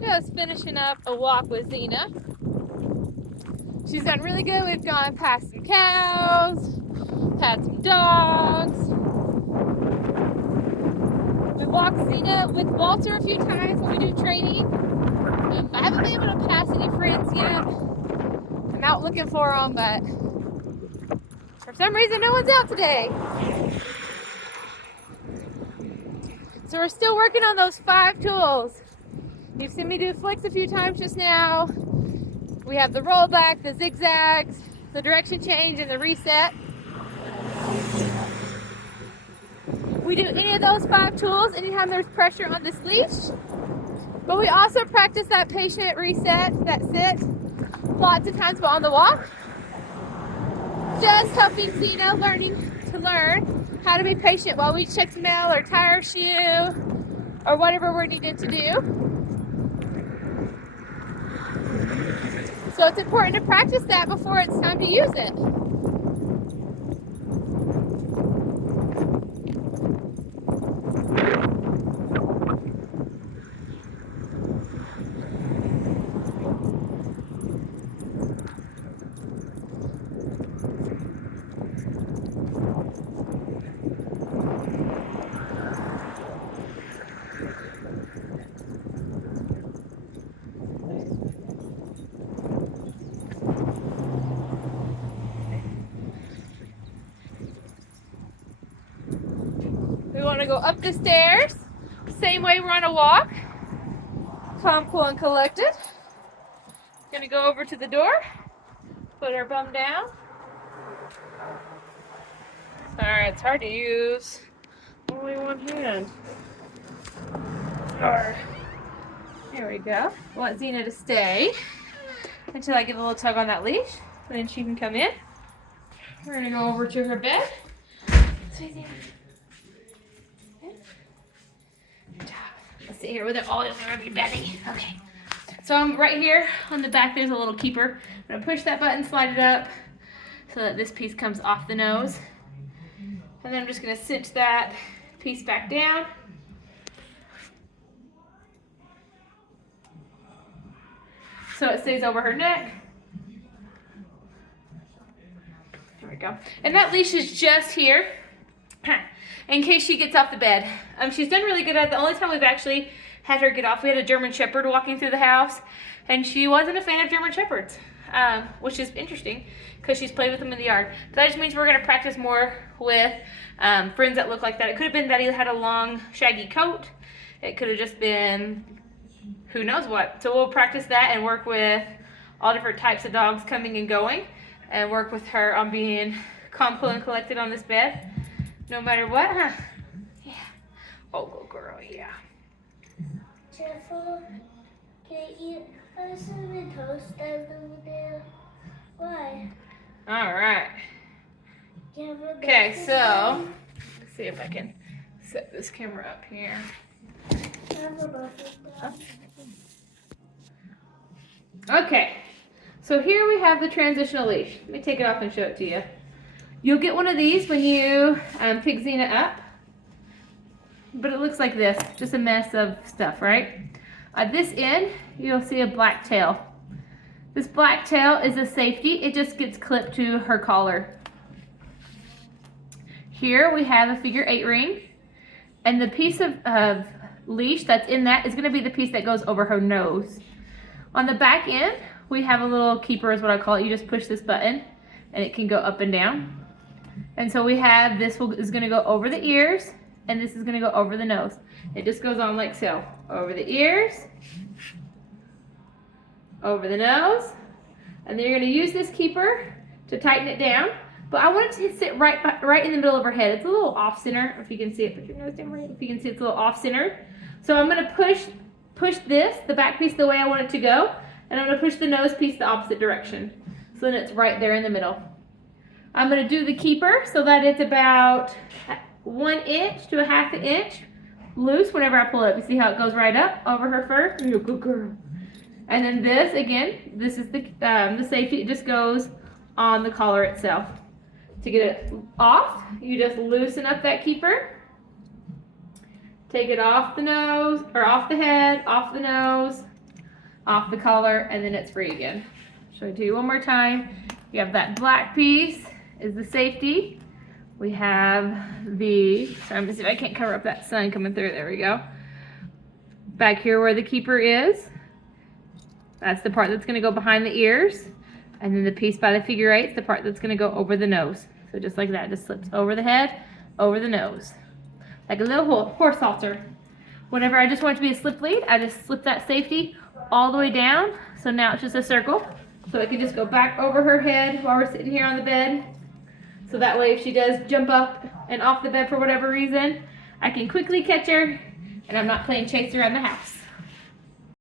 Just finishing up a walk with Xena. She's done really good. We've gone past some cows, had some dogs. We walked Xena with Walter a few times when we do training. I haven't been able to pass any friends yet. I'm out looking for them, but for some reason no one's out today. So we're still working on those 5 tools. You've seen me do flicks a few times just now. We have the rollback, the zigzags, the direction change, and the reset. We do any of those 5 tools anytime there's pressure on this leash. But we also practice that patient reset, that sit, lots of times on the walk. Just helping Xena learn how to be patient while we check the mail or tie our shoe or whatever we're needing to do. So it's important to practice that before it's time to use it. We want to go up the stairs, same way we're on a walk. Calm, cool, and collected. Gonna go over to the door, put our bum down. Alright, it's hard to use. Only one hand. Or, here we go. I want Xena to stay until I give a little tug on that leash, and then she can come in. We're gonna go over to her bed. Let's sit here with it all over your belly. Okay. So I'm right here on the back. There's a little keeper. I'm gonna push that button, slide it up, so that this piece comes off the nose. And then I'm just gonna cinch that piece back down. So it stays over her neck. There we go. And that leash is just here in case she gets off the bed. She's done really good at it. The only time we've actually had her get off, we had a German Shepherd walking through the house, and she wasn't a fan of German Shepherds, which is interesting because she's played with them in the yard. But that just means we're going to practice more with friends that look like that. It could have been that he had a long, shaggy coat. It could have just been who knows what. So we'll practice that and work with all different types of dogs coming and going, and work with her on being calm, cool, and collected on this bed. No matter what, huh? Yeah. Oh, good girl, yeah. Careful. Can you eat some toast over there? Why? All right. Okay, so let's see if I can set this camera up here. Okay, so here we have the transitional leash. Let me take it off and show it to you. You'll get one of these when you pick Xena up, but it looks like this, just a mess of stuff, right? At this end, you'll see a black tail. This black tail is a safety. It just gets clipped to her collar. Here we have a figure 8 ring, and the piece of leash that's in that is going to be the piece that goes over her nose. On the back end, we have a little keeper, is what I call it. You just push this button, and it can go up and down. And so we have this is going to go over the ears, and this is going to go over the nose. It just goes on like so. Over the ears, over the nose, and then you're going to use this keeper to tighten it down. But I want it to sit right in the middle of her head. It's a little off center, if you can see it. Put your nose down right. If you can see, it's a little off center. So I'm going to push this, the back piece, the way I want it to go, and I'm going to push the nose piece the opposite direction. So then it's right there in the middle. I'm going to do the keeper so that it's about 1 inch to 1/2 inch loose whenever I pull it up. You see how it goes right up over her fur? You're a good girl. And then this, again, this is the safety. It just goes on the collar itself. To get it off, you just loosen up that keeper. Take it off the nose, or off the head, off the nose, off the collar, and then it's free again. Show it to you one more time. You have that black piece is the safety. We have the, sorry, I'm gonna see if I can't cover up that sun coming through. There we go. Back here where the keeper is, that's the part that's gonna go behind the ears. And then the piece by the figure eight's the part that's gonna go over the nose. So just like that, just slips over the head, over the nose. Like a little horse halter. Whenever I just want it to be a slip lead, I just slip that safety all the way down. So now it's just a circle. So it can just go back over her head while we're sitting here on the bed. So that way if she does jump up and off the bed for whatever reason, I can quickly catch her and I'm not playing chase around the house.